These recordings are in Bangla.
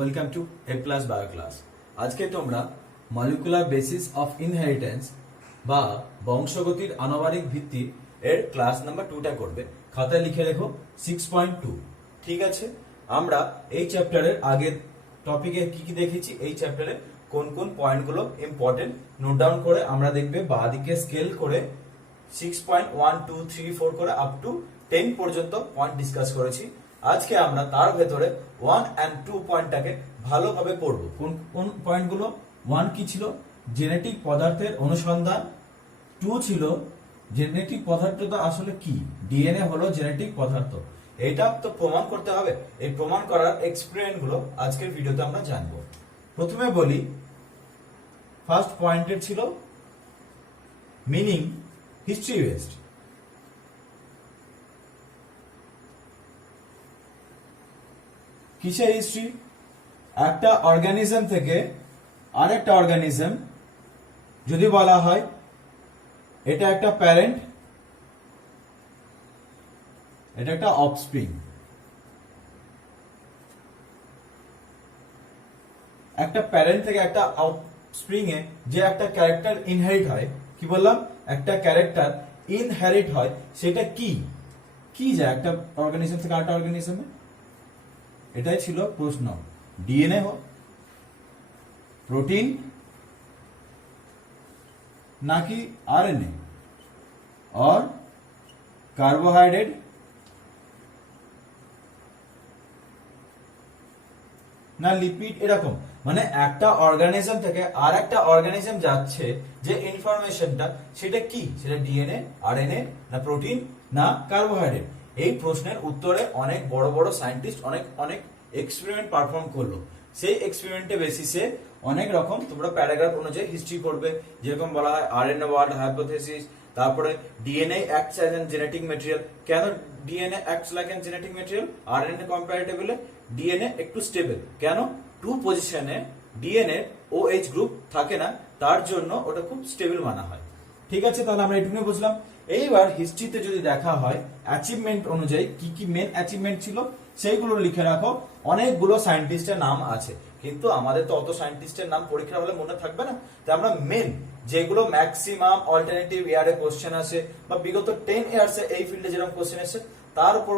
Welcome to A plus bio class. আজকে তোমরা মলিকুলার বেসিস অফ ইনহেরিটেন্স বা বংশগতির আনুবাদিক ভিত্তি এর ক্লাস নাম্বার 2টা করবে। খাতায় লিখে রেখো 6.2। ঠিক আছে, আমরা এই চ্যাপ্টারের আগের টপিকে কি কি দেখেছি, এই চ্যাপ্টারে কোন কোন পয়েন্টগুলো ইম্পর্টেন্ট নোট ডাউন করে আমরা দেখবে বাঁ দিকে স্কেল করে 6.1 2 3 4 করে আপ টু 10 পর্যন্ত পয়েন্ট ডিসকাস করেছি। আজকে আমরা তার ভেতরে 1 and 2 পয়েন্টটাকে ভালোভাবে পড়বো। কোন কোন পয়েন্টগুলো? 1 কি ছিল? জেনেটিক পদার্থের অনুসন্ধান। 2 ছিল জেনেটিক পদার্থটা আসলে কি, ডিএনএ হলো জেনেটিক পদার্থ। এটা তো প্রমাণ করতে হবে, এই প্রমাণ করার এক্সপেরিমেন্ট গুলো আজকের ভিডিওতে আমরা জানবো। প্রথমে বলি, ফার্স্ট পয়েন্টের ছিল মিনিং হিস্ট্রি বেসড। কিসের হিস্ট্রি? একটা অর্গানিজম থেকে আরেকটা অর্গানিজম যদি বলা হয় এটা একটা প্যারেন্ট, এটা একটা অফস্প্রিং। একটা প্যারেন্ট থেকে একটা অফস্প্রিং এ যে একটা ক্যারেক্টার ইনহেরিট হয়, কি বললাম? একটা ক্যারেক্টার ইনহেরিট হয়, সেটা কি কি যায় একটা অর্গানিজম থেকে আরেকটা অর্গানিজমে? এটাই ছিল প্রশ্ন। ডিএনএ হোক, প্রোটিন নাকি আরএনএ, और কার্বোহাইড্রেট না লিপিড। এরকম মানে একটা অর্গানিজম থেকে আর একটা অর্গানিজম যাচ্ছে যে ইনফরমেশনটা, সেটা কি? সেটা ডিএনএ, আরএনএ না প্রোটিন না কার্বোহাইড্রেট? এই প্রশ্নের উত্তরে অনেক বড় বড় সায়েন্টিস্ট অনেক অনেক এক্সপেরিমেন্ট পারফর্ম করলো। সেই এক্সপেরিমেন্টের বেসিসে অনেক রকম তোমরা প্যারাগ্রাফ অনুযায়ী হিস্ট্রি করবে। যেরকম বলা হয় আরএনএ ওয়ার্ল্ড হাইপোথেসিস, তারপরে DNA acts as an genetic material. কেন DNA acts like an genetic material? RNA comparatively DNA একটু স্টেবল। কেন? 2 পজিশনে ডিএনএ OH গ্রুপ থাকে না, তার জন্য ওটা খুব স্টেবল মানা হয়। ঠিক আছে, তাহলে আমরা এটুকুই বুঝলাম। এইবার হিস্ট্রিতে যদি দেখা হয় অ্যাচিভমেন্ট অনুযায়ী কি কি মেন অ্যাচিভমেন্ট ছিল সেইগুলো লিখে রাখো। অনেকগুলো সায়েন্টিস্টের নাম আছে, কিন্তু আমাদের তো অত সায়েন্টিস্টের নাম পরীক্ষা হলে মনে থাকবে না। তাই আমরা মেন যেগুলো ম্যাক্সিমাম অল্টারনেটিভ ইয়ারে কোশ্চেন আসে বা বিগত 10 ইয়ার্সে এই ফিল্ডে যেরকম কোশ্চেন এসে তার উপর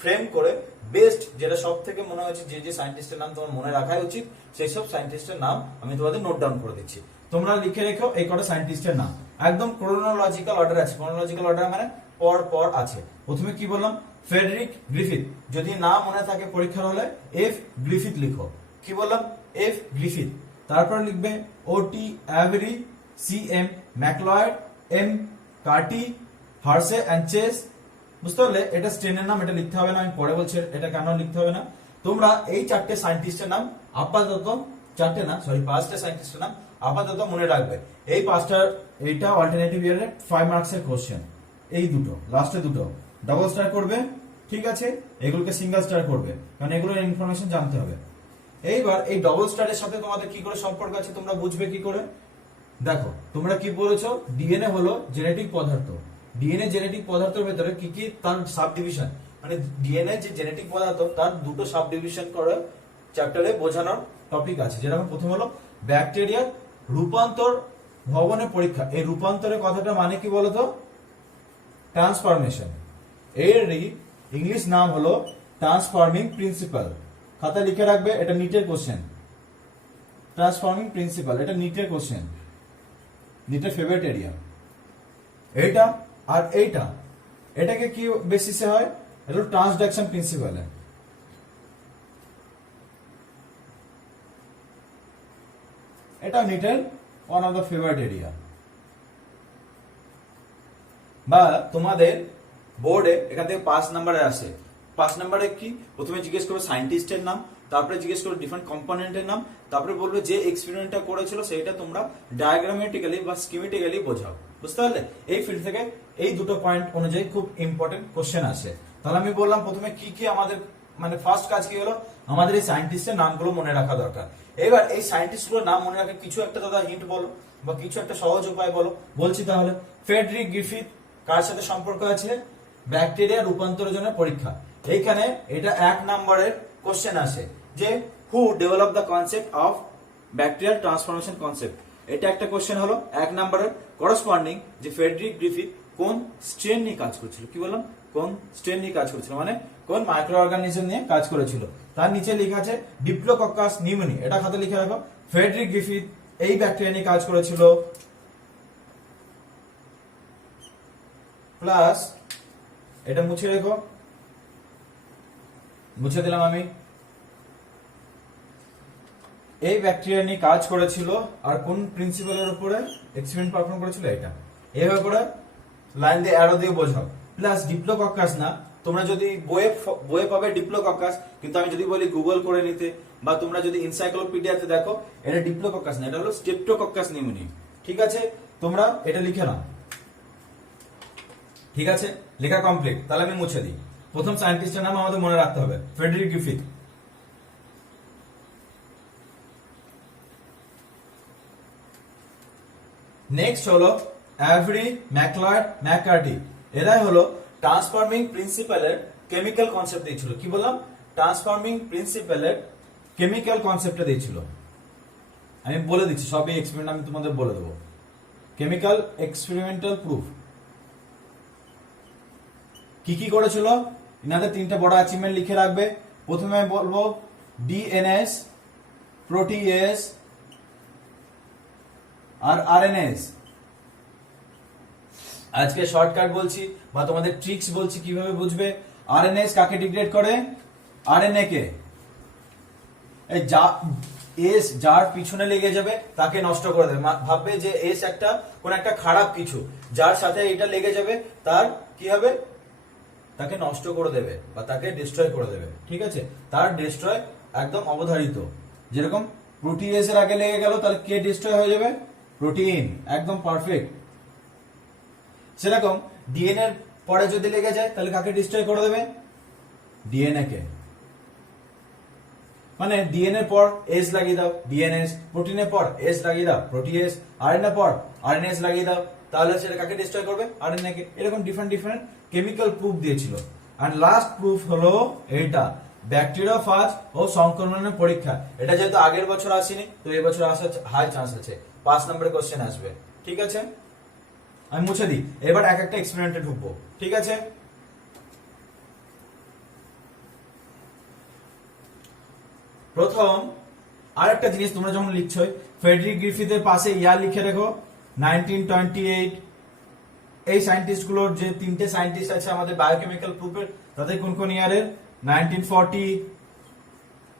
ফ্রেম করে বেস্ট যেটা সব থেকে মনে হয়েছে যে যে সায়েন্টিস্টের নাম তোমার মনে রাখাই উচিত, সেই সব সায়েন্টিস্টের নাম আমি তোমাদের নোট ডাউন করে দিচ্ছি। তোমরা লিখে রেখো এই কটা সায়েন্টিস্টের নাম। একদম ক্রোনোলজিক্যাল অর্ডার আছে। ক্রোনোলজিক্যাল অর্ডার মানে পর পর আছে। প্রথমে কি বললাম? Frederick Griffith. যদি না মনে থাকে পরীক্ষার হলে এফ গ্রিফিথ লিখো। কি বললাম? F Griffith. তারপর লিখবে O T Avery, C M MacLeod, McCarty, Hershey and Chase. বুঝতে পারলে? এটা স্টেনের নাম, এটা লিখতে হবে না, আমি পরে বলছি এটা কেন লিখতে হবে না। তোমরা এই 4টে সায়েন্টিস্টের নাম আপাতত, 4টে না সরি 5টে সায়েন্টিস্টের নাম আপাতত মনে রাখবে। এই 5টার এইটা অল্টারনেটিভ ইয়ারে 5 মার্কসের কোশ্চেন। এই দুটো লাস্টে দুটো ডাবল স্টার করবে। ঠিক আছে, এগুলোকে সিঙ্গেল স্টার করবে, কারণ এগুলোর ইনফরমেশন জানতে হবে। এইবার এই ডবল স্টারের সাথে তোমাদের কি করে সম্পর্ক আছে তোমরা বুঝবে কি করে? দেখো, তোমরা কি বলেছো? ডিএনএ হলো জেনেটিক পদার্থ। ডিএনএ জেনেটিক পদার্থের ভেতরে কি কি তার সাব ডিভিশন, মানে ডিএনএ যে জেনেটিক পদার্থ তার দুটো সাব ডিভিশন করে চ্যাপ্টারে বোঝানোর টপিক আছে। যেরকম প্রথম হলো ব্যাকটেরিয়ার রূপান্তর ভবনের পরীক্ষা। এই রূপান্তরের কথাটা মানে কি বলতো? ট্রান্সফরমেশন। এরই ইংলিশ নাম হলো ট্রান্সফর্মিং প্রিন্সিপাল। খাতা লিখে রাখবে, এটা নিটের কোশ্চেন। ট্রান্সফর্মিং প্রিন্সিপাল, এটা নিটের কোশ্চেন, নিটের ফেভারিট এরিয়া। এইটা আর এইটা, এটাকে কি বেসিসে হয়? এটা ট্রান্সডাকশন প্রিন্সিপাল। এটা নিটের one of the favourite area. বা তোমাদের বোর্ডে এখান থেকে 5 নম্বরে আসে। 5 নম্বরে কি? প্রথমে জিজ্ঞেস করবে সায়েন্টিস্টের নাম, তারপরে জিজ্ঞেস করবে ডিফারেন্ট কম্পোনেন্টের নাম, তারপরে বলবে যে এক্সপেরিমেন্টটা করেছিল সেইটা তোমরা ডায়াগ্রামেটিক্যালি বা স্কিমেটিক্যালি বোঝাও। বুঝতে পারলে? এই ফিল্ড থেকে এই দুটো পয়েন্ট অনুযায়ী খুব ইম্পর্টেন্ট কোশ্চেন আসে। তাহলে আমি বললাম প্রথমে কি কি আমাদের মানে ফার্স্ট কাজ কি হলো? আমাদের এই সায়েন্টিস্টের নামগুলো মনে রাখা দরকার। এবার এই সায়েন্টিস্টগুলোর নাম মনে রাখা কিছু একটা দাদা হিন্ট বলো বা কিছু একটা সহজ উপায় বলো। বলছি তাহলে, ফ্রেডরিক গ্রিফিথ কার সাথে সম্পর্ক আছে? ব্যাকটেরিয়া রূপান্তরের জন্য পরীক্ষা। এইখানে এটা 1 নম্বরের কোশ্চেন আসে যে who develop the concept of bacterial transformation concept. এটা একটা কোশ্চেন হলো 1 নম্বরের। করসপন্ডিং যে ফ্রেডরিক গ্রিফিথ কোন স্ট্রেন নিয়ে কাজ করেছিল, কি বললাম, কোন স্ট্রেন নিয়ে কাজ করেছিল, মানে কোন মাইক্রো অর্গানিজম নিয়ে কাজ করেছিল। তার নিচে লেখা আছে ডিপ্লোকক্কাস নিউমোনি, এটা খাতে লিখে রাখো। ফ্রেডরিক গ্রিফিথ এই ব্যাকটেরিয়া নিয়ে কাজ করেছিল, প্লাস এটা মুছে রেখো, মুছে দিলাম আমি। এই ব্যাকটেরিয়া নিয়ে কাজ করেছিল আর কোন প্রিন্সিপালের উপরে এক্সপেরিমেন্ট পারফর্ম করেছিল, এটা এইভাবে করে লাইন দিয়ে অ্যারো দিয়ে বোঝাও। প্লাস ডিপ্লোকক্কাস না, তোমরা যদি বইয়ে পাবে ডিপ্লোকক্কাস, কিন্তু আমি যদি বলি গুগল করে নিতে বা তোমরা যদি এনসাইক্লোপিডিয়াতে দেখো, এটা ডিপ্লোকক্কাস না, এটা হলো স্ট্রেপ্টোকক্কাস নিউমোনি। ঠিক আছে, তোমরা এটা লিখে নাও। ঠিক আছে, লেখা কমপ্লিট। তাহলে আমি মুছে দিই। প্রথম সায়েন্টিস্টের নাম আমাদের মনে রাখতে হবে, ফ্রেডরিক গ্রিফিথ। নেক্সট হলো অ্যাভরি, ম্যাকলার্ড, ম্যাককার্টি। এরাই হলো ট্রান্সফর্মিং প্রিন্সিপালের কেমিক্যাল কনসেপ্ট দিয়েছিল। কি বললাম, ট্রান্সফর্মিং প্রিন্সিপালের কেমিক্যাল কনসেপ্টটা দিয়েছিল। আমি বলে দিচ্ছি, সবই এক্সপেরিমেন্ট আমি তোমাদের বলে দেবো। কেমিক্যাল এক্সপেরিমেন্টাল প্রুফ কি কি করেছিল, ইনাদের 3টা বড় অ্যাচিভমেন্ট লিখে রাখবে। প্রথমে আমি বলবো ডিএনএস, প্রোটিএস আর আরএনএস। আজকে শর্টকাট বলছি বা তোমাদের ট্রিক্স বলছি কিভাবে বুঝবে। আরএনএস কাকে ডিগ্রেড করে, আরএনএ কে। এই এস যার পিছনে লেগে যাবে তাকে নষ্ট করে দেবে। ভাববে যে এস কোন একটা খারাপ কিছু, যার সাথে এটা লেগে যাবে তার কি হবে, তাকে নষ্ট করে দেবে বা তাকে ডিস্ট্রয় করে দেবে। ঠিক আছে, তার ডিস্ট্রয় একদম অবধারিত। যেরকম প্রোটিএস এর আগে লেগে গেল, তাহলে কে ডিস্ট্রয় হয়ে যাবে, প্রোটিন। একদম পারফেক্ট। সেরকম ডিএনএ এর পরে যদি লেগে যায়, তাহলে কাকে ডিস্ট্রয় করে দেবে, ডিএনএ কে। মানে ডিএনএ পর এস লাগিয়ে দাও, ডিএনএস। প্রোটিনের পর এস লাগিয়ে দাও, প্রোটিএস। আরএনএ পর আরএনএস লাগিয়ে দাও, তাহলে সেটা কাকে ডিস্ট্রয় করবে, আরএনএ কে। এরকম ডিফারেন্ট ডিফারেন্ট কেমিক্যাল প্রুফ দিয়েছিল। আর লাস্ট প্রুফ হলো এইটা, ব্যাকটেরিওফাজ ও সংক্রমণের পরীক্ষা। এটা যেহেতু আগের বছর আসেনি, তো এই বছর আসার হাই চান্স আছে, 5 নম্বরের কোশ্চেন আসবে। ঠিক আছে, আমি মুছে দিই। এবার এক একটা এক্সপেরিমেন্টে ঢুকবো। ঠিক আছে, প্রথম আরেকটা জিনিস তোমরা যখন লিখছো, ফ্রেডরিক গ্রিফিথের পাশে ইয়ার লিখে রেখো 1928। এই সায়েন্টিস্ট গুলোর যে 3টে সায়েন্টিস্ট আছে আমাদের বায়োকেমিক্যাল প্রুফের, তাদের কোন কোন ইয়ারের, 1940।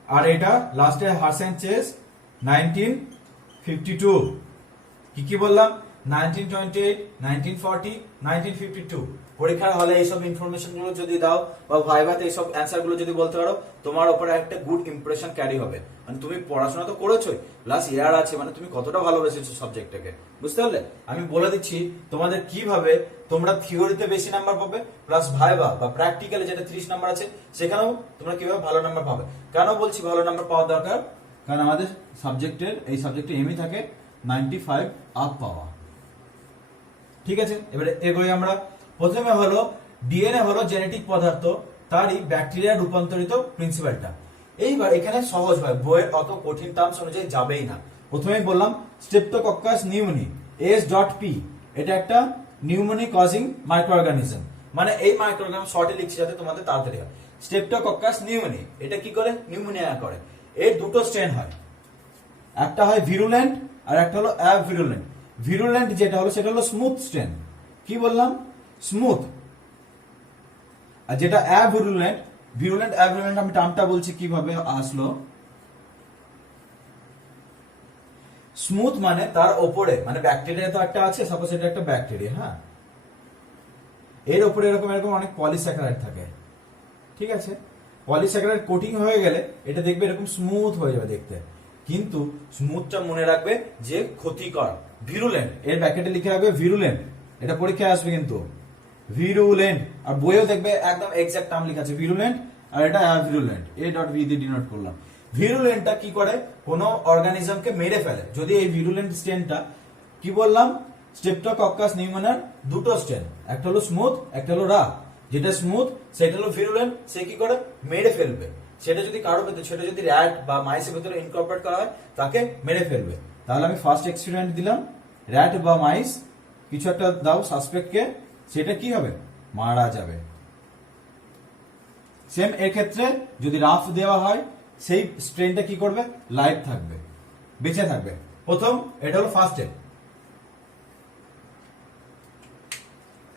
আর এটা লাস্টে হারসেন চেস 1952। কি কি বললাম, 1928, 1940, 1952। পরীক্ষার হলে এইসব ইনফরমেশন গুলো যদি দাও বা ভাইভাতে এইসব অ্যান্সার গুলো যদি বলতে পারো, তোমার উপরে একটা গুড ইমপ্রেশন ক্যারি হবে। মানে তুমি পড়াশোনা তো করেছোই, প্লাস ইয়ার আছে, মানে তুমি কতটা ভালোবেসেছো সাবজেক্টটাকে, বুঝতে পারলে। আমি বলে দিচ্ছি তোমাদের কিভাবে তোমরা থিওরিতে বেশি নাম্বার পাবে, প্লাস ভাইভা বা প্র্যাকটিক্যালে যেটা 30 নাম্বার আছে সেখানেও তোমরা কিভাবে ভালো নাম্বার পাবে। কেন বলছি ভালো নাম্বার পাওয়া দরকার, কারণ আমাদের এই সাবজেক্টে এমই থাকে 95 আপ পাওয়া। ঠিক আছে, এবারে এগোই আমরা। প্রথমে হলো ডিএনএ হলো জেনেটিক পদার্থ, তারই ব্যাকটেরিয়া রূপান্তরিত প্রিন্সিপালটা। এইবার এখানে সহজ হয়, বইয়ের অত কঠিন টার্মস অনুযায়ী যাবেই না। প্রথমেই বললাম স্ট্রেপ্টোকক্কাস নিউমোনি, S.P, এটা একটা নিউমোনি কজিং মাইক্রোঅর্গানিজম। মানে এই মাইক্রোঅর্গানিজম শর্টে লিখছি যাতে তোমাদের তাড়াতাড়ি হয়। স্ট্রেপ্টোকক্কাস নিউমোনি এটা কি করে, নিউমোনিয়া করে। এর দুটো স্ট্রেন হয়, একটা হয় ভিরুলেন্ট আর একটা হলো অ্যাভিরুলেন্ট। ভিরুলেন্ট যেটা হলো সেটা হলো স্মুথ স্ট্রেন, কি বললাম, স্মুথ। আর যেটা অ্যাভিরুলেন্ট, অ্যাভিরুলেন্ট আমি টার্মটা বলছি কিভাবে আসলো। স্মুথ মানে তার ওপরে, মানে ব্যাকটেরিয়া তো একটা আছে, সাপোজ এটা একটা ব্যাকটেরিয়া, হ্যাঁ, এর উপরে এরকম এরকম অনেক পলিস্যাকারাইড থাকে। ঠিক আছে, পলিস্যাকারাইড কোটিং হয়ে গেলে এটা দেখবে এরকম স্মুথ হয়ে যাবে দেখতে। কিন্তু স্মুথটা মনে রাখবে যে ক্ষতিকর। ভিরুলেন্ট, এর ব্যাকেটে লিখে রাখবে ভিরুলেন্ট, এটা পরীক্ষায় আসবে কিন্তু ভিরুলেন্ট। আর বইয়েও দেখবে একদম এক্সাক্ট টার্ম লেখা আছে ভিরুলেন্ট, আর এটা ভিরুলেন্ট, A.V দিয়ে ডিনোট করলাম। ভিরুলেন্টটা কি করে, কোন অর্গানিজমকে মেরে ফেলে। যদি এই ভিরুলেন্ট স্ট্রেনটা, কি বললাম, স্ট্রেপ্টোকক্কাস নিউমোনিয়ার দুটো স্ট্রেন, একটা হলো স্মুথ, একটা হলো রাফ। যেটা স্মুথ সেটা হলো ভিরুলেন্ট, সে কি করে, মেরে ফেলবে। সেটা যদি কারো ভেতরে, সেটা যদি র্যাট বা মাইসের ভেতরে ইনকর্পোরেট করা হয়, তাকে মেরে ফেলবে। তাহলে আমি ফার্স্ট এক্সপেরিমেন্ট দিলাম, র্যাট বা মাইস কিছু একটা দাও সাসপেক্টকে, সেটা কি হবে, মারা যাবে। সেম এর ক্ষেত্রে যদি রাফ দেওয়া হয়, সেই স্ট্রেনটা কি করবে, লাইভ থাকবে, বেঁচে থাকবে। প্রথম, এটা হলো ফার্স্ট স্টেপ।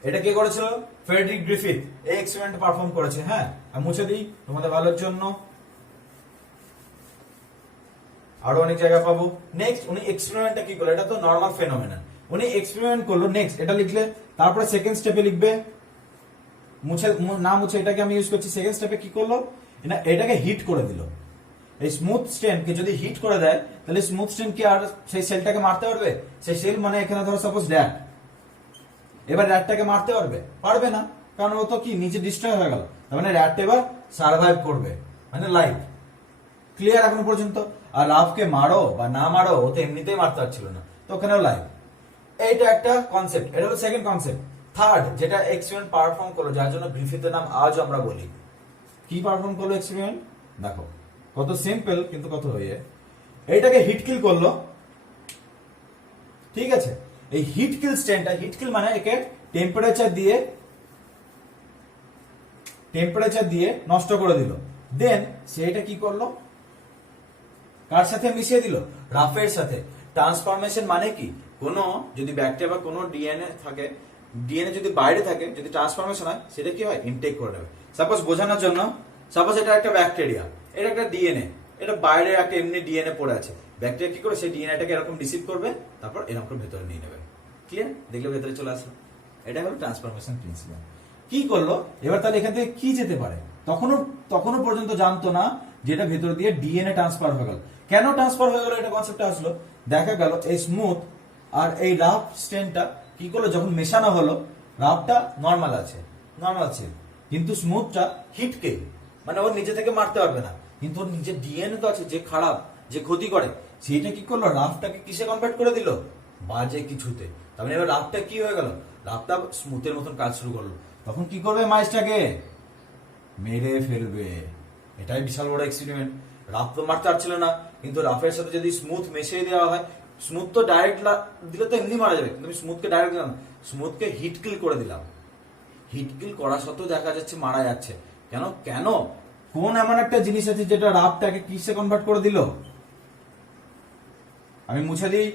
এটা কে করেছিল, ফ্রেডরিক গ্রিফিথ এই এক্সপেরিমেন্ট পারফর্ম করেছে। হ্যাঁ, আমি মুছে দিই তোমাদের ভালোর জন্য, আরো অনেক জায়গা পাবো। নেক্সট উনি এক্সপেরিমেন্টটা কি করলো, এটা তো নরমাল ফেনোমেনন, উনি এক্সপেরিমেন্ট করলো। নেক্সট এটা লিখলে, তারপরে সেকেন্ড স্টেপে লিখবে, মুছে না মুছে এটাকে আমি ইউজ করছি। সেকেন্ড স্টেপে কি করলো, এটাকে হিট করে দিল। এই স্মুথ স্টেনকে যদি হিট করে দেয়, তাহলে স্মুথ স্টেন কি আর সেই সেলটাকে মারতে পারবে? সেই সেল মানে এখানে ধরো সাপোজ র্যাট, এবার র্যাটটাকে মারতে পারবে না, কারণ ও তো কি নিজে ডিস্ট্রয় হয়ে গেল। তার মানে র্যাটটা এবার সার্ভাইভ করবে, মানে লাইভ। ক্লিয়ার এখনো পর্যন্ত? আর লাভকে মারো বা না মারো, ও তো এমনিতেই মারতে পারছিল না, তো ওখানেও লাইভ। এইটা একটা কনসেপ্ট, এটা হলো সেকেন্ড কনসেপ্ট। থার্ড, যেটা এক্সপেরিমেন্ট পারফর্ম করলো, যার জন্য গ্রিফিথের নাম আজ আমরা বলি। কি পারফর্ম করলো এক্সপেরিমেন্ট, দেখো কত সিম্পল কিন্তু কত হয়ে। এইটাকে হিট কিল করলো, ঠিক আছে। এই হিট কিল স্ট্যান্ডটা, হিট কিল মানে একে টেম্পারেচার দিয়ে নষ্ট করে দিল। দেন সেটা কি করলো, কার সাথে মিশিয়ে দিল, রাফের সাথে। ট্রান্সফরমেশন মানে কি, কোনো যদি ব্যাকটেরিয়া বা কোনো ডিএনএ থাকে, ডিএনএ যদি বাইরে থাকে, যদি ট্রান্সফরমেশন হয়, সেটা কি হয়, ইনটেক করে নেবে। সাপোজ বোঝানোর জন্য, সাপোজ এটা একটা ব্যাকটেরিয়া, এটা একটা ডিএনএ, এটা বাইরে একটা এমনি ডিএনএ পড়ে আছে। ব্যাকটেরিয়া কি করে, সেই ডিএনএটাকে এরকম রিসিভ করবে, তারপর এরকম ভেতরে নিয়ে নেবে। ক্লিয়ার? দেখলে ভেতরে চলে আসলো। এটা হলো ট্রান্সফরমেশন প্রিন্সিপাল। কি করলো এবার, তাহলে এখান থেকে কি যেতে পারে, তখনও পর্যন্ত জানতো না যেটা ভেতর দিয়ে ডিএনএ ট্রান্সফার হয়ে গেল। কেন ট্রান্সফার হয়ে গেল, এটা কনসেপ্টটা আসলো। দেখা গেল এই স্মুথ আর এই রাফ স্টেনটা কি করলো, যখন মেশানো হলো, রাফটা নর্মাল আছে, কিন্তু স্মুথটা হিটকে, মানে ও নিজে থেকে মারতে পারবে না, কিন্তু ওর নিজের ডিএনএ তো আছে, যে খারাপ, যে ক্ষতি করে, সেইটা কি করলো, রাফটাকে কিসে কনভার্ট করে দিল, বাজে কিছুতে। তার মানে এবার রাফটা কি হয়ে গেল, রাফটা স্মুথের মতন কাজ শুরু করলো। তখন কি করবে, মাইসটাকে মেরে ফেলবে। এটাই বিশাল বড় এক্সপেরিমেন্ট। রাফ তো মারতে পারছিল না, কিন্তু রাফের সাথে যদি স্মুথ মিশিয়ে দেওয়া হয়, স্মুথ তো ডাইরেক্ট দিলে তো এমনি মারা যাবে, কিন্তু আমি স্মুথকে ডাইরেক্ট দিলাম, স্মুথকে হিট কিল করে দিলাম। হিট কিল করা সত্ত্বেও দেখা যাচ্ছে মারা যাচ্ছে। কেন কোন এমন একটা জিনিস আছে যেটা রাফটাকে কিসে কনভার্ট করে দিল, আমি মুছে দিই।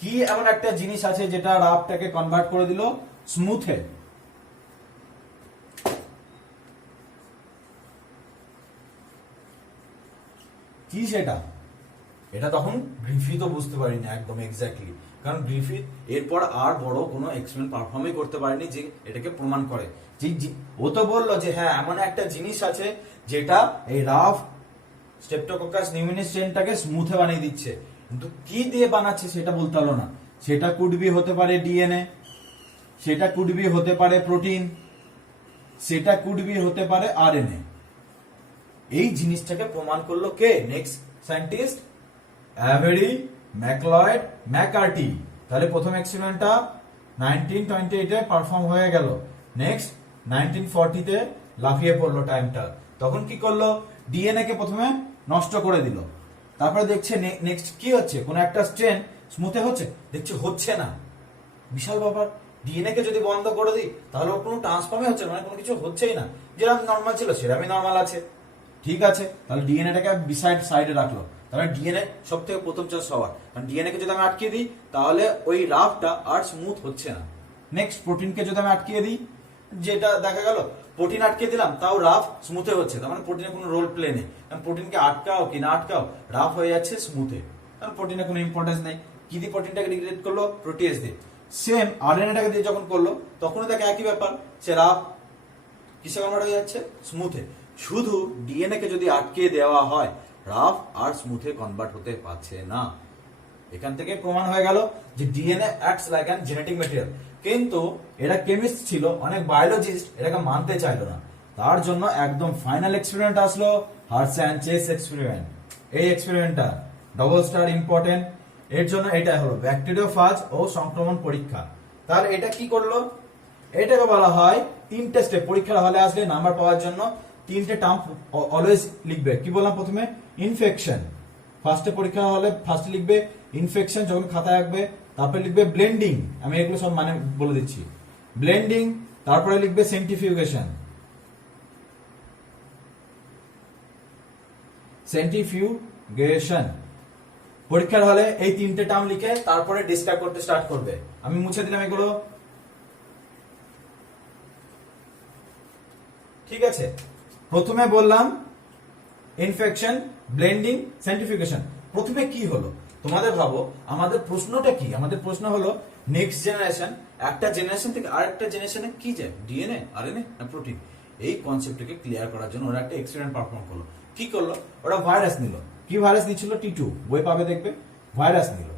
কি এমন একটা জিনিস আছে যেটা রাফটাকে কনভার্ট করে দিল স্মুথে? কি সেটা? এটা তখন গ্রিফিথও বুঝতে পারিনি একদম এক্স্যাক্টলি, কারণ গ্রিফিথ এরপর আর বড় কোনো এক্সপেরিমেন্ট পারফর্মই করতে পারেনি যে এটাকে প্রমাণ করে। ও তো বললো যে হ্যাঁ, এমন একটা জিনিস আছে যেটা এই রাফ স্ট্রেপ্টোককাস নিউমোনিয়া স্ট্রেনটাকে স্মুথে বানিয়ে দিচ্ছে, কিন্তু কি দিয়ে বানাচ্ছে সেটা বলতে হলো না। সেটা কুড বি হতে পারে ডিএনএ, সেটা কুড বি হতে পারে প্রোটিন, সেটা কুড বি হতে পারে আরএনএ। এই জিনিসটাকে প্রমাণ করলো কে, নেক্সট সায়েন্টিস্ট অ্যাভেরি ম্যাকলয়েড ম্যাকার্টি। তাহলে প্রথম এক্সপেরিমেন্টটা 1928 এ পারফর্ম হয়ে গেল। নেক্সট 1940 তে লাফিয়ে পড়লো টাইমটা। তখন কি করলো, ডিএনএ কে প্রথমে নষ্ট করে দিল। তারপরে দেখছে নেক্সট কি হচ্ছে, কোন একটা স্ট্রেন স্মুথে দেখছে হচ্ছে না। বিশাল ব্যাপার, ডিএনএ কে যদি বন্ধ করে দিই, তাহলে ওর কোনো ট্রান্সফর্মই হচ্ছে না, মানে কোনো কিছু হচ্ছেই না। যেরকম নর্মাল ছিল সেরকমই নর্মাল আছে। ঠিক আছে, তাহলে ডিএনএটাকে সাইডে রাখলো। তাহলে ডিএনএ সব থেকে প্রথম চান্স হওয়ার, কারণ ডিএনএ কে যদি আমি আটকে দিই, তাহলে ওই রাফটা আর স্মুথ হচ্ছে না। নেক্সট প্রোটিনকে যদি আমি আটকে দিই, যেটা দেখা গেল প্রোটিন আটকে দিলাম, তাও রাফ স্মুথে হচ্ছে, তার মানে প্রোটিনের কোনো রোল প্লে নেই। কারণ প্রোটিনকে আটকাও কি না আটকাও, রাফ হয়ে যাচ্ছে স্মুথে, কারণ প্রোটিনের কোনো ইম্পর্টেন্স নেই। কি দিয়ে প্রোটিনটাকে ডিগ্রেড করলো, প্রোটিয়েজ দিয়ে। সেম আরএনএটাকে দিয়ে যখন করলো, তখনও দেখে একই ব্যাপার, সে রাফ কিসে কনভার্ট হয়ে যাচ্ছে, স্মুথে। শুধু ডিএনএ কে যদি আটকে দেওয়া হয়, রাফ আর স্মুথে কনভার্ট হতে পারছে না। এখান থেকে প্রমাণ হয়ে গেল যে DNA acts like an genetic material. কিন্তু এরা কেমিস্ট ছিল, অনেক বায়োলজিস্ট এটাকে মানতে চাইলো না। তার জন্য একদম ফাইনাল এক্সপেরিমেন্ট আসলো, হার্শ অ্যান্ড চেস এক্সপেরিমেন্ট। এই এক্সপেরিমেন্টটা ডবল স্টার ইম্পর্টেন্ট। এর জন্য এটা হলো ব্যাকটেরিওফাজ ও সংক্রমণ পরীক্ষা। তাহলে এটা কি করলো, এটাকে বলা হয় 3টে স্টেপ। পরীক্ষার হলে আসলে নাম্বার পাওয়ার জন্য তিনটে টার্ম অলওয়েজ লিখবে। কি বললাম প্রথমে? ইনফেকশন। ফার্স্টে পরীক্ষা হলে ফার্স্টে লিখবে ইনফেকশন, যখন খাতায় আঁকবে। তারপরে লিখবে ব্লেন্ডিং, আমি এগুলো সব মানে বলে দিচ্ছি। ব্লেন্ডিং, তারপরে লিখবে সেন্ট্রিফিউগেশন। সেন্ট্রিফিউগেশন পরীক্ষার হলে এই তিনটে টার্ম লিখে তারপরে ডিসক্রাইব করতে স্টার্ট করবে। আমি মুছে দিলাম এগুলো, ঠিক আছে। প্রথমে বললাম ইনফেকশন, ব্লেন্ডিং, সেন্ট্রিফিউগেশন। প্রথমে কি হলো তোমাদের ভাবো, আমাদের প্রশ্নটা কি? আমাদের প্রশ্ন হলো নেক্সট জেনারেশন, একটা জেনারেশন থেকে আরেকটা জেনারেশনে কি যায়, ডিএনএ, আরএনএ না প্রোটিন? এই কনসেপ্টটাকে ক্লিয়ার করার জন্য ওরা একটা এক্সপেরিমেন্ট পারফর্ম করলো। কি করলো? ওরা ভাইরাস নিল। কি ভাইরাস নিচ্ছিল? টি2, বই পাবে দেখবে। ভাইরাস নিল।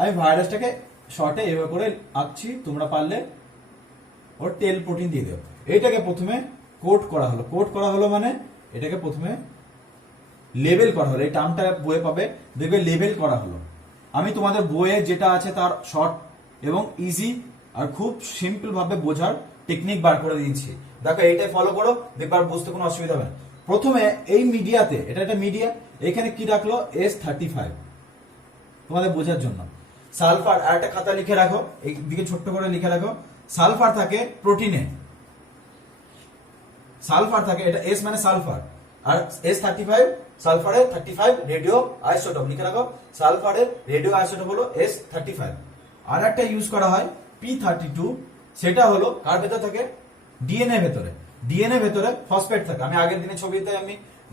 আমি ভাইরাসটাকে শর্টে এভাবে করে আঁকছি, তোমরা পারলে ওর টেল প্রোটিন দিয়ে দেবো। এইটাকে প্রথমে কোট করা হলো। কোট করা হলো মানে এটাকে প্রথমে লেবেল করা হলো। এই টার্মটা বইয়ে পাবে দেখবে, লেবেল করা হলো। আমি তোমাদের বইয়ে যেটা আছে তার শর্ট এবং ইজি আর খুব সিম্পল ভাবে বোঝার টেকনিক বার করে দিয়েছি। দেখো এইটাই ফলো করো, দেখবে আর বুঝতে কোনো অসুবিধা হবে না। প্রথমে এই মিডিয়াতে, এটা একটা মিডিয়া, এখানে কি রাখলো? S35, তোমাদের বোঝার জন্য। সালফার, আর একটা খাতা লিখে রাখো, এই দিকে ছোট্ট করে লিখে রাখো। সালফার থাকে প্রোটিনে, সালফার থাকে, এটা S মানে সালফার, আর S35 সালফারের 35 রেডিও আইসোটোপ লিখে রাখো। সালফারের রেডিও আইসোটোপ হলো S35। আর একটা ইউজ করা হয় P32, সেটা হলো কার ভেতর থাকে? ডিএনএ ভেতরে। ডিএনএ ভেতরে ফসফেট থাকে। আমি আগের দিনে ছবিতে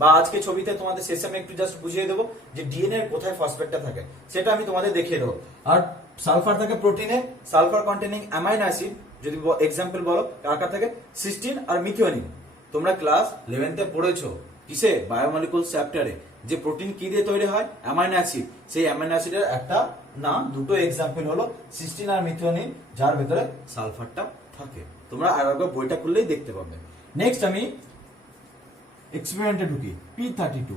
বা আজকে ছবিতে তোমাদের সেশনে একটু জাস্ট বুঝিয়ে দেবো যে ডিএনএ কোথায় ফসফেটটা থাকে, সেটা আমি তোমাদের দেখিয়ে দেবো। আর সালফার থাকে প্রোটিনে, সালফার কন্টেনিং অ্যামাইনো অ্যাসিড, যদি এক্সাম্পল বলো কার থাকে? সিস্টিন আর মিথিওনিন। তোমরা ক্লাস 11তে পড়েছো কিসে? বায়োমলিকুলস চ্যাপ্টারে, যে প্রোটিন কি দিয়ে তৈরি হয়? Amino acid. সেই অ্যামাইনো অ্যাসিডের একটা না দুটো এক্সাম্পল হলো সিস্টিন আর মিথিওনিন, যার ভেতরে সালফারটা থাকে। তোমরা আর একবার বইটা খুললেই দেখতে পাবে। নেক্সট আমি এক্সপেরিমেন্টে ঢুকি। P32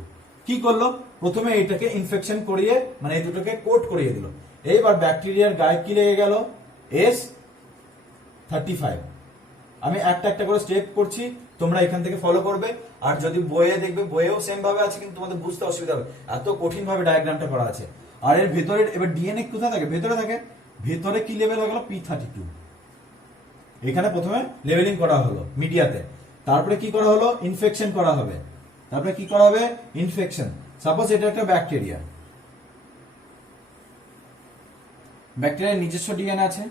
কি করলো? প্রথমে এইটাকে ইনফেকশন করিয়ে, মানে এই দুটোকে কোট করিয়ে দিল। এইবার ব্যাকটেরিয়ার গায়ে কি লেগে গেল? S35। আমি একটা একটা করে স্টেপ করছি, তোমরা এখান থেকে ফলো করবে। আর যদি বইয়ে দেখবে, বইয়েও সেম ভাবে আছে, কিন্তু তোমাদের বুঝতে অসুবিধা হবে, এত কঠিন ভাবে ডায়াগ্রামটা করা আছে। আর এর ভেতরে এবার ডিএনএ কোথায় থাকে? ভেতরে থাকে। ভেতরে কি লেভেল হয়ে গেল? P32। এখানে প্রথমে লেভেলিং করা হলো মিডিয়াতে, তারপরে কি করা হলো? ইনফেকশন করা হবে। তারপরে কি করা হবে? ইনফেকশন। সাপোজ এটা একটা ব্যাকটেরিয়া, ব্যাকটেরিয়ার নিজস্ব ডিএনএ আছে,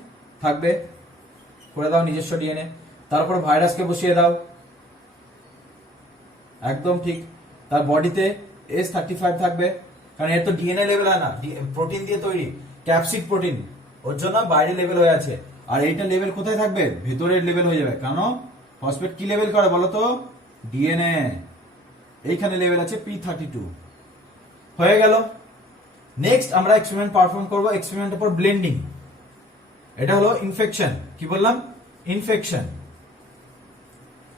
থাকবে, করে দাও নিজস্ব ডিএনএ। তারপর ভাইরাসকে বসিয়ে দাও, একদম ঠিক। তার বডিতে S35 থাকবে, কারণ এর তো ডিএনএ লেভেল হয় না, প্রোটিন দিয়ে তৈরি, ক্যাপসিড প্রোটিন, ওর জন্য বাইরে লেভেল হয়ে আছে। আর এইটা লেভেল কোথায় থাকবে? ভেতরের লেভেল হয়ে যাবে, কারণ ফসফেট কি লেভেল করে বলো তো? ডিএনএ। এইখানে লেভেল আছে P32। হয়ে গেল। নেক্সট আমরা এক্সপেরিমেন্ট পারফর্ম করব। এক্সপেরিমেন্টের পর ব্লেন্ডিং। এটা হলো ইনফেকশন। কি বললাম? ইনফেকশন।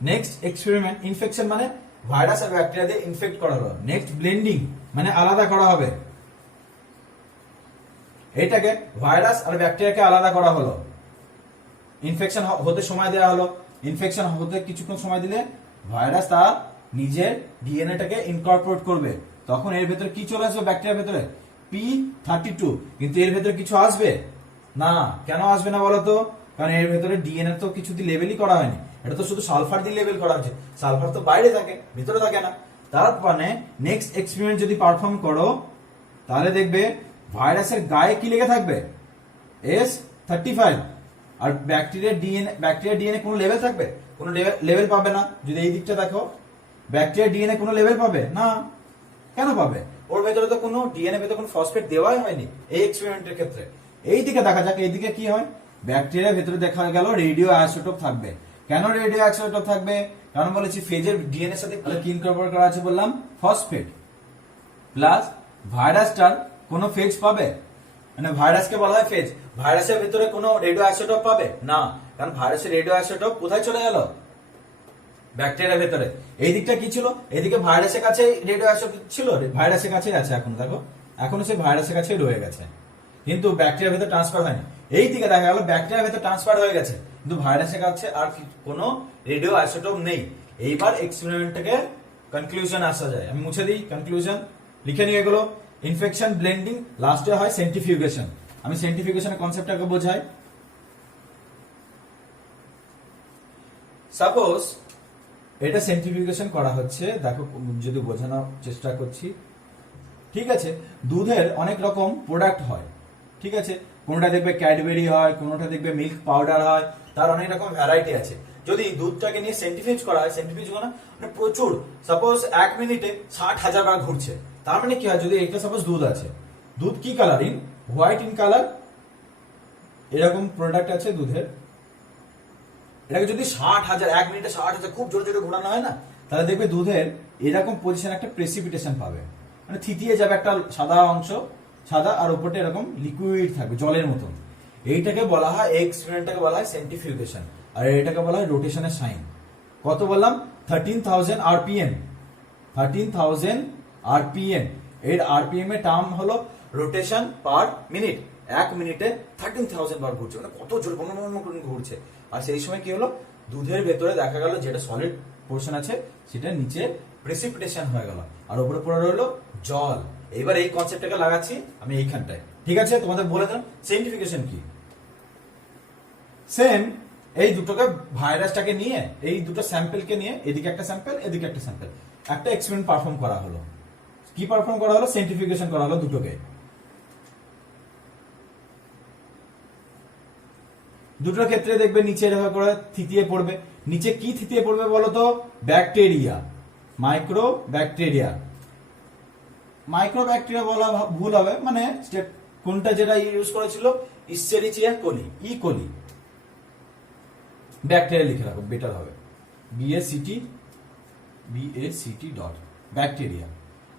নেক্সট এক্সপেরিমেন্ট, ইনফেকশন মানে ভাইরাস আর ব্যাকটেরিয়া দিয়ে ইনফেক্ট করা হলো। নেক্সট ব্লেন্ডিং মানে আলাদা করা হবে। এটাকে ভাইরাস আর ব্যাকটেরিয়াকে আলাদা করা হলো। ইনফেকশন হতে সময় দেওয়া হলো। ইনফেকশন হতে কিছুক্ষণ সময় দিলে ভাইরাস তার নিজের ডিএনএটাকে ইনকর্পোরেট করবে। তখন এর ভেতরে কি চলে আসবে? ব্যাকটেরিয়ার ভেতরে P32। কিন্তু এর ভেতরে কিছু আসবে না। কেন আসবে না বলতো? কারণ এর ভেতরে ডিএনএ তো কিছু দিয়ে লেবেলই করা হয়নি, এটা তো শুধু সালফার দিয়ে লেবেল করা হয়েছে। সালফার তো বাইরে থাকে, ভিতরে থাকে না। তার মানে নেক্সট এক্সপেরিমেন্ট যদি পারফর্ম করো, তাহলে দেখবে ভাইরাসের গায়ে কি লেগে থাকবে? S35। আর ব্যাকটেরিয়ার ডিএনএ কোনো লেভেল থাকবে? কোনো লেভেল পাবে না। যদি এই দিকটা দেখো, ব্যাকটেরিয়ার ডিএনএ কোনো লেভেল পাবে না। কেন পাবে? ওর ভেতরে তো কোনো ডিএনএ ভেতরে কোনো ফসফেট দেওয়াই হয়নি এই এক্সপেরিমেন্টের ক্ষেত্রে। এই দিকে দেখা যাক, এইদিকে কি হয়। ব্যাকটেরিয়ার ভেতরে দেখা গেল রেডিও আইসোটোপ থাকবে। কেন রেডিও আইসোটোপ থাকবে? কারণ বলেছি ফেজের ডিএনএ সাথে কি ইনকর্পোরেট করা আছে বললাম? ফসফেট। প্লাস ভাইরাসটার কোনো ফেজ পাবে, মানে ভাইরাসকে বলা হয় ফেজ। ভাইরাসের ভেতরে কোনো রেডিও আইসোটোপ পাবে না, কারণ ভাইরাসের রেডিও আইসোটোপ কোথায় চলে গেল? ব্যাকটেরিয়ার ভেতরে। এই দিকটা কি ছিল? এদিকে ভাইরাসের কাছে রেডিও আইসোটোপ ছিল, ভাইরাসের কাছেই আছে এখন। দেখো এখনো সে ভাইরাসের কাছেই রয়ে গেছে, কিন্তু ব্যাকটেরিয়ার ভেতরে ট্রান্সফার হয়নি। এই দিকে দেখা গেল ব্যাকটেরিয়ার ভেতরে ট্রান্সফার হয়ে গেছে। কিন্তু ভাইরাসের কাছে আর কোনো রেডিও আইসোটোপ নেই। এইবার এক্সপেরিমেন্টটাকে কনক্লুশন আসা যায়। আমি মুছে দিই কনক্লুশন, লিখে নিয়ে এগুলো। ইনফেকশন, ব্লেন্ডিং, লাস্টে হয় সেন্ট্রিফিউগেশন। আমি সেন্ট্রিফিউগেশনের কনসেপ্টটাকে বোঝাই। সাপোজ এটা সেন্ট্রিফিউগেশন করা হচ্ছে, দেখো যদি বোঝানোর চেষ্টা করছি। ঠিক আছে, দুধের অনেক রকম প্রোডাক্ট হয়। ঠিক আছে, কোনটা দেখবে ক্যাডবেরি হয়, কোনটা দেখবে মিল্ক পাউডার হয়, তার অনেক রকম ভ্যারাইটি আছে। যদি দুধটাকে নিয়ে সেন্ট্রিফিউজ করা হয়, সেন্ট্রিফিউজ মানে প্রচুর, সাপোজ 1 মিনিটে 60,000 বার ঘুরছে। তার মানে কি হয়, যদি একটা সাপোজ দুধ আছে, দুধ কি কালারিং, হোয়াইট ইন কালার, এরকম প্রোডাক্ট আছে দুধের। এটাকে যদি 60,000 1 মিনিটে 60,000 খুব জোরে জোরে ঘোরানো হয় না, তাহলে দেখবে দুধের এরকম পজিশন একটা প্রেসিপিটেশন পাবে, মানে থিতিয়ে যাবে একটা সাদা অংশ, সাদা, আর উপরটা এরকম লিকুইড থাকবে জলের মতন। এইটাকে বলা হয়, এক্সপেরিমেন্টটাকে বলা হয় সেন্ট্রিফিউগেশন, আর এটাকে বলা হয় রোটেশনের সাইন। কত বললাম, 13,000 আরপিএম, 13,000 আরপিএম। এর আরপিএম এর টার্ম হলো রোটেশন পার মিনিট। 1 মিনিটে 13,000 বার ঘুরছে, মানে কত জোর ঘুরছে। আর সেই সময় কি হলো, দুধের ভেতরে দেখা গেল যেটা সলিড পোর্শন আছে সেটা নিচে প্রেসিপিটেশন হয়ে গেল, আর উপরে পড়ে রইলো জল। এইবার এই কনসেপ্টটাকে লাগাচ্ছি আমি এইখানটায়। ঠিক আছে, তোমাদের বলে দিলাম সেন্ট্রিফিউগেশন কি। সেম এই দুটোকে, ভাইরাসটাকে নিয়ে, এই দুটো স্যাম্পেলকে নিয়ে, এদিকে একটা স্যাম্পেল এদিকে একটা স্যাম্পেল, একটা এক্সপেরিমেন্ট পারফর্ম করা হলো। কি পারফর্ম করা হলো, সেন্ট্রিফিউগেশন করা হলো দুটোকে। দুটোর ক্ষেত্রে দেখবে নিচে এভাবে করে থিতিয়ে পড়বে। নিচে কি থিতিয়ে পড়বে বলতো, bacteria, micro bacteria. Micro bacteria বলা ভুল হবে, মানে স্টেপ কোনটা যেটা ইউজ করেছিল, ইসচেরিচিয়া কোলি, ই কোলি। ব্যাকটেরিয়া লিখে রাখো, বেটার হবে, BACT ডট ব্যাকটেরিয়া।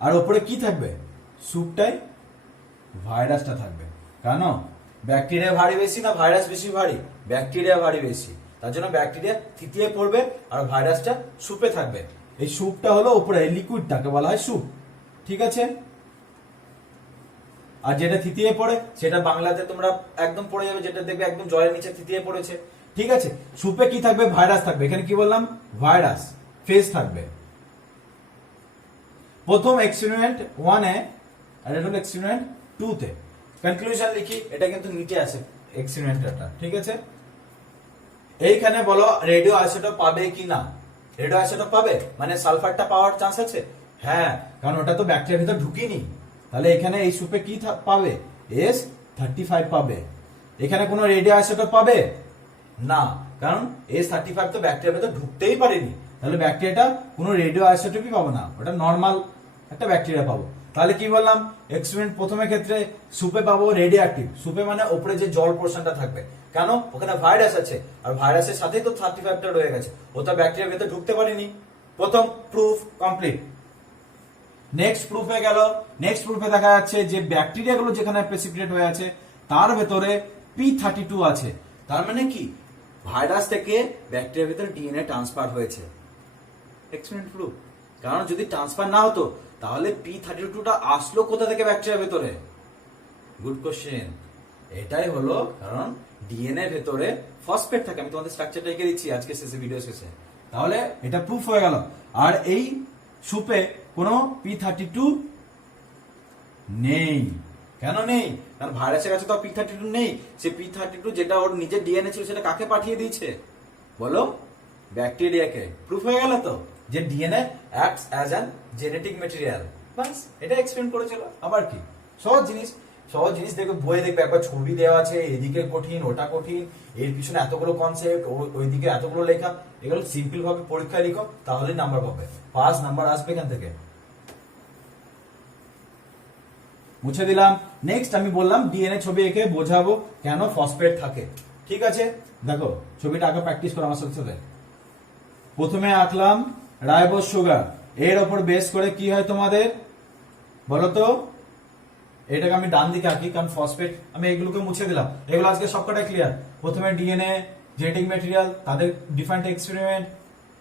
আর উপরে কি থাকবে, স্যুপটাই ভাইরাসটা থাকবে। কেন, ব্যাকটেরিয়া ভারী বেশি না ভাইরাস বেশি ভারী, ব্যাকটেরিয়া ভারী বেশি, তার জন্য ব্যাকটেরিয়া থিতিয়ে পড়বে আর ভাইরাসটা স্যুপে থাকবে। এই স্যুপটা হলো উপরে, এই লিকুইডটাকে বলা হয় স্যুপ। ঠিক আছে, আর যেটা থিতিয়ে পড়ে সেটা বাংলাতে তোমরা একদম পড়ে যাবে, যেটা দেখবে একদম জলের নিচে থিতিয়ে পড়েছে। ঠিক আছে, স্যুপে কি থাকবে, ভাইরাস থাকবে। এখানে কি বললাম, ভাইরাস ফেজ থাকবে। প্রথম এক্সপেরিমেন্ট 1 এ, আর এটা হলো এক্সপেরিমেন্ট 2 তে। কনক্লুশন লিখি, এটা কিন্তু নিচে আছে এক্সপেরিমেন্টটা। ঠিক আছে, এইখানে বলো রেডিও আইসোটোপ পাবে কি না। রেডিও আইসোটোপ পাবে, মানে সালফারটা পাওয়ার চান্স আছে। হ্যাঁ, কারণ ওটা তো ব্যাকটেরিয়ার ভিতর ঢুকিনি। তাহলে এখানে এই সুপে কি পাবে, S35 পাবে। এখানে কোনো রেডিও আইসোটোপ পাবে না, কারণ S35 তো ব্যাকটেরিয়ার ভিতর ঢুকতেই পারেনি। তাহলে ব্যাকটেরিয়াটা কোনো রেডিও আইসোটোপই পাবো না, ওটা নর্মাল একটা ব্যাকটেরিয়া পাবো। তাহলে কি বললাম, এক্সপেরিমেন্ট প্রথমে ক্ষেত্রে সুপে পাবো রেডিও অ্যাক্টিভ। সুপে মানে উপরে যে জল পোর্শনটা থাকবে, কেন, ওখানে ভাইরাস আছে, আর ভাইরাসের সাথেই তো 35টা রয়ে গেছে, ও তো ব্যাকটেরিয়ার ভিতরে ঢুকতে পারেনি। প্রথম প্রুফ কমপ্লিট। নেক্সট প্রুফে গেল, নেক্সট প্রুফে দেখা যাচ্ছে যে ব্যাকটেরিয়া গুলো যেখানে প্রেসিপিটেট হয়ে আছে তার ভেতরে P32 আছে। তার মানে কি, ভাইরাস থেকে ব্যাকটেরিয়ার ভিতরে ডিএনএ ট্রান্সফার হয়েছে। Experiment proof. কারণ যদি ট্রান্সফার না হতো তাহলে P32টা আসলো কোথা থেকে ব্যাকটেরিয়ার ভেতরে? Good question. এটাই হলো কারণ ডিএনএ ভেতরে ফসফেট থাকে। আমি তোমাদের স্ট্রাকচারটা এঁকে দিচ্ছি আজকে শেষে, ভিডিও শেষে। তাহলে এটা প্রুফ হয়ে গেল। আর এই সুপে কোনো P32 নেই। কেন নেই? কারণ ভাইরাসের কাছে তো P32 নেই। সে P32 যেটা ওর নিজের ডিএনএ ছিল সেটা কাকে পাঠিয়ে দিয়েছে বলো? ব্যাকটেরিয়াকে। প্রুফ হয়ে গেল তো যে DNA acts as an genetic material. বাস, এটা এক্সপ্লেন করেছিল। আবার কি সহজ জিনিস, সহজ জিনিস দেখবে বইয়ে দেখবে একবার ছবি দেওয়া আছে, এদিকে কঠিন ওটা কঠিন, এর পিছনে এতগুলো কনসেপ্ট, ওইদিকে এতগুলো লেখা। এগুলো সিম্পল ভাবে পরীক্ষায় লিখো, তাহলেই নাম্বার পাবে, পাস নাম্বার আসবে এখান থেকে। মুছে দিলাম। নেক্সট আমি বললাম ডিএনএ ছবি এঁকে বোঝাবো কেন ফসফেট থাকে। ঠিক আছে, দেখো ছবিটা আগে প্র্যাকটিস করো আমার সাথে সাথে। প্রথমে আঁকলাম রাইবোজ সুগার, এর ওপর বেস করে কি হয় তোমাদের বলো তো? এটাকে আমি ডান দিকে আঁকি, কারণ ফসফেট। আমি এগুলোকে মুছে দিলাম, এগুলো আজকে সবকটা ক্লিয়ার। প্রথমে ডিএনএ, জেনেটিক ম্যাটেরিয়াল, তাদের ডিফারেন্ট এক্সপেরিমেন্ট,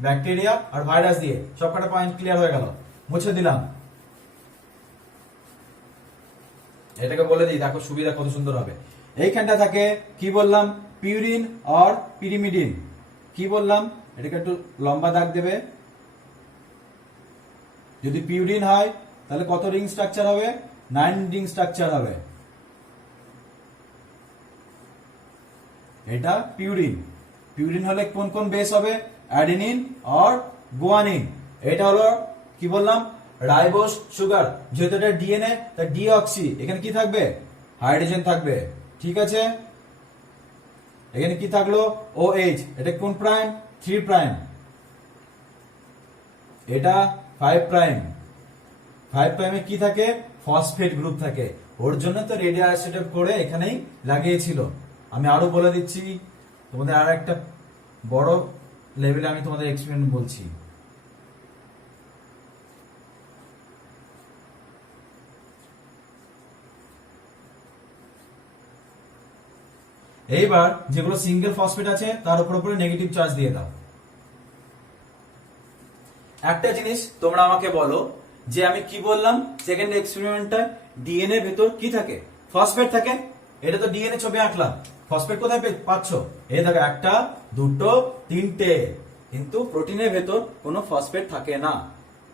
ব্যাকটেরিয়া আর ভাইরাস দিয়ে সবকটা পয়েন্ট ক্লিয়ার হয়ে গেল। মুছে দিলাম। এটাকে বলে দিই, দেখো সুবিধা কত সুন্দর হবে। এইখানটা থাকে কি বললাম, পিউরিন অর পিরিমিডিন। কি বললাম, এটাকে একটু লম্বা দাগ দেবে। যদি পিউরিন হয় তাহলে কত রিং স্ট্রাকচার হবে, 9 রিং স্ট্রাকচার হবে। এটা পিউরিন। পিউরিন হলে কোন কোন বেস হবে, অ্যাডেনিন অর গুয়ানিন। এটা হলো কি বললাম, রাইবোস সুগার। যেহেতু এটা ডিএনএ তার ডিঅক্সি, এখানে কি থাকবে, হাইড্রোজেন থাকবে। ঠিক আছে, এখানে কি থাকলো, OH। এটা কোন প্রাইম, 3 প্রাইম। এটা 5 প্রাইম। 5 প্রাইমে কি থাকে, ফসফেট গ্রুপ থাকে। ওর জন্য তো রেডিও আইসোটোপ করে এখানেই লাগিয়েছিল। আমি আরো বলে দিচ্ছি তোমাদের, আর একটা বড় লেভেলে আমি তোমাদের এক্সপেরিমেন্ট বলছি। এইবার যেগুলো সিঙ্গেল ফসফেট আছে তার উপর উপরে নেগেটিভ চার্জ দিয়ে দাও। একটা জিনিস তোমরা আমাকে বলো যে আমি কি বললাম, সেকেন্ড এক্সপেরিমেন্টটা ডিএনএ ভেতর কি থাকে, ফসফেট থাকে। এটা তো ডিএনএ ছবি আঁকলাম, ফসফেট কোথায় পাচ্ছ, এই দেখো 1 2 3টে। কিন্তু প্রোটিনের ভেতর কোনো ফসফেট থাকে না।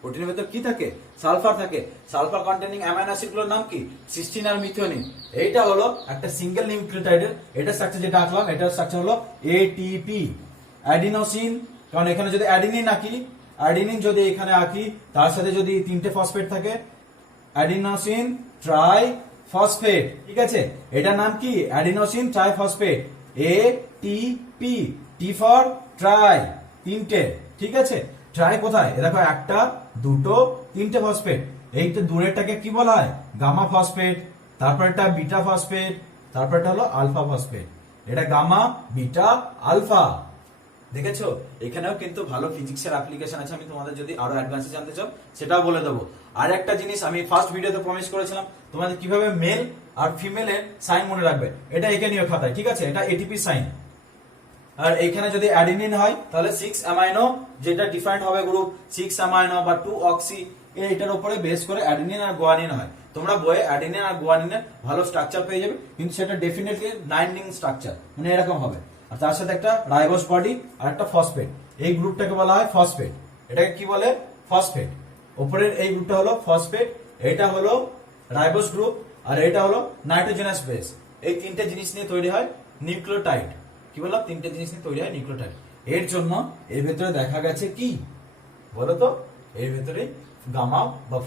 প্রোটিনের ভেতর কি থাকে, সালফার থাকে। সালফার কন্টেনিং অ্যামাইনো অ্যাসিড গুলোর নাম কি, সিস্টিন আর মিথিওনিন। এইটা হলো একটা সিঙ্গেল নিউক্লিওটাইডের, এটা স্ট্রাকচার যেটা আঁকলাম, এটার স্ট্রাকচার হলো এটিপি। অ্যাডিনোসিন, কারণ এখানে যদি অ্যাডিনিন আঁকি, অ্যাডিনিন যদি এখানে আঁকি, তার সাথে যদি 3টে ফসফেট থাকে, অ্যাডিনোসিন ট্রাই ফসফেট। ঠিক আছে, এটার নাম কি, adenosine try phosphate, ATP. T for try, 3টে। ঠিক আছে, ট্রাই কোথায়, এ দেখো 1 2 3টে ফসফেট। এইটা দূরেরটাকে কি বলা হয়, গামা ফসফেট। তারপর এটা বিটা ফসফেট, তারপর এটা হলো আলফা ফসফেট। এটা গামা, বিটা, আলফা। দেখেছো, এখানেও কিন্তু ভালো ফিজিক্সের অ্যাপ্লিকেশন আছে। আমি তোমাদের যদি আরো অ্যাডভান্সে জানতে চাও সেটাও বলে দেবো। আর একটা জিনিস আমি ফার্স্ট ভিডিওতে প্রমিস করেছিলাম তোমাদের, কিভাবে মেল আর ফিমেলের সাইন মনে রাখবে। এটা এঁকে নিও খাতায়। ঠিক আছে, এটা এটিপি সাইন। আর এখানে যদি অ্যাডিনিন হয় তাহলে 6 অ্যামাইনো, যেটা ডিফারেন্ট হবে গ্রুপ 6 অ্যামাইনো বা 2 অক্সি, এটার উপরে বেস করে অ্যাডিনিন আর গুয়ানিন হয়। তোমরা বইয়ে অ্যাডিনিন আর গুয়ানিনের ভালো স্ট্রাকচার পেয়ে যাবে, কিন্তু সেটা ডেফিনেটলি 9 রিং স্ট্রাকচার, মানে এরকম হবে। আর তার সাথে একটা রাইবোস বডি আর একটা ফসফেট। এই গ্রুপটাকে বলা হয় ফসফেট। এটাকে কি বলে, ফসফেট। উপরের এই গ্রুপটা হলো ফসফেট, এটা হলো রাইবোস গ্রুপ, আর এটা হলো নাইট্রোজেনাস বেস। এই 3টে জিনিস নিয়ে তৈরি হয় নিউক্লিওটাইড। কি বললাম, 3টে জিনিস নিয়ে তৈরি হয় নিউক্লিওটাইড। এর জন্য এর ভেতরে দেখা গেছে কি বলতো, এর ভেতরে গামা বা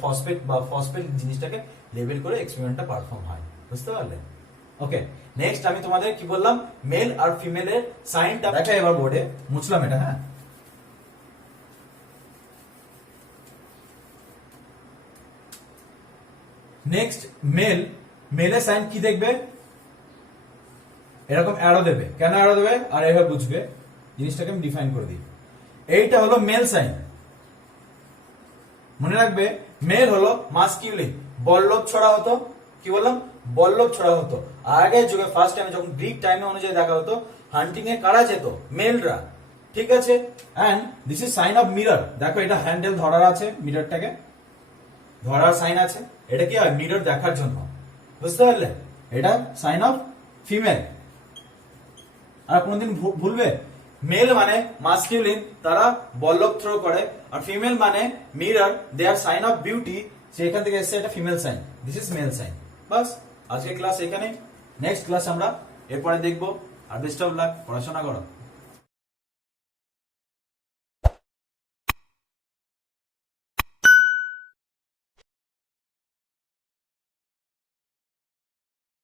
ফসফেট জিনিসটাকে লেবেল করে এক্সপেরিমেন্টটা পারফর্ম হয়। বুঝতে পারলে? ওকে, নেক্সট আমি তোমাদের কি বললাম, মেল আর ফিমেলের সাইনটা দেখা এবার বোর্ডে মুছলাম এটা। হ্যাঁ, নেক্সট মেলের সাইন কি দেখবে, এরকম অ্যারো দেবে। কেন অ্যারো দেবে আর এভাবে বুঝবে, জিনিসটাকে আমি ডিফাইন করে দিই। এইটা হলো মেল সাইন। মনে রাখবে, মেল হলো মাস্কিউলিন, বল্লভ ছড়া হতো। কি বললাম, বল্লভ ছড়া হতো। আগের যুগে ফার্স্ট টাইমে যখন গ্রিক টাইমে অনুযায়ী দেখা হতো, হান্টিং এ কারা যেত, মেলরা। ঠিক আছে, and this is sign of mirror. দেখো এটা হ্যান্ডেল ধরার আছে, মিররটাকে ধরার সাইন আছে। এটা কি হয়, মিরর দেখার জন্য। বুঝতে পারলে? এটা সাইন অফ ফিমেল। আর কোনদিন ভুলবে, মেল মানে মাস্কিউলিন, তারা বল্লভ থ্রো করে, আর ফিমেল মানে mirror, they are sign of beauty. সেখান থেকে এসছে এটা female sign, this is male sign. বাস, আজকে ক্লাস এখানে। নেক্সট ক্লাস আমরা এরপরে দেখবো। আর বেস্ট অফ লাক, পড়াশোনা করো।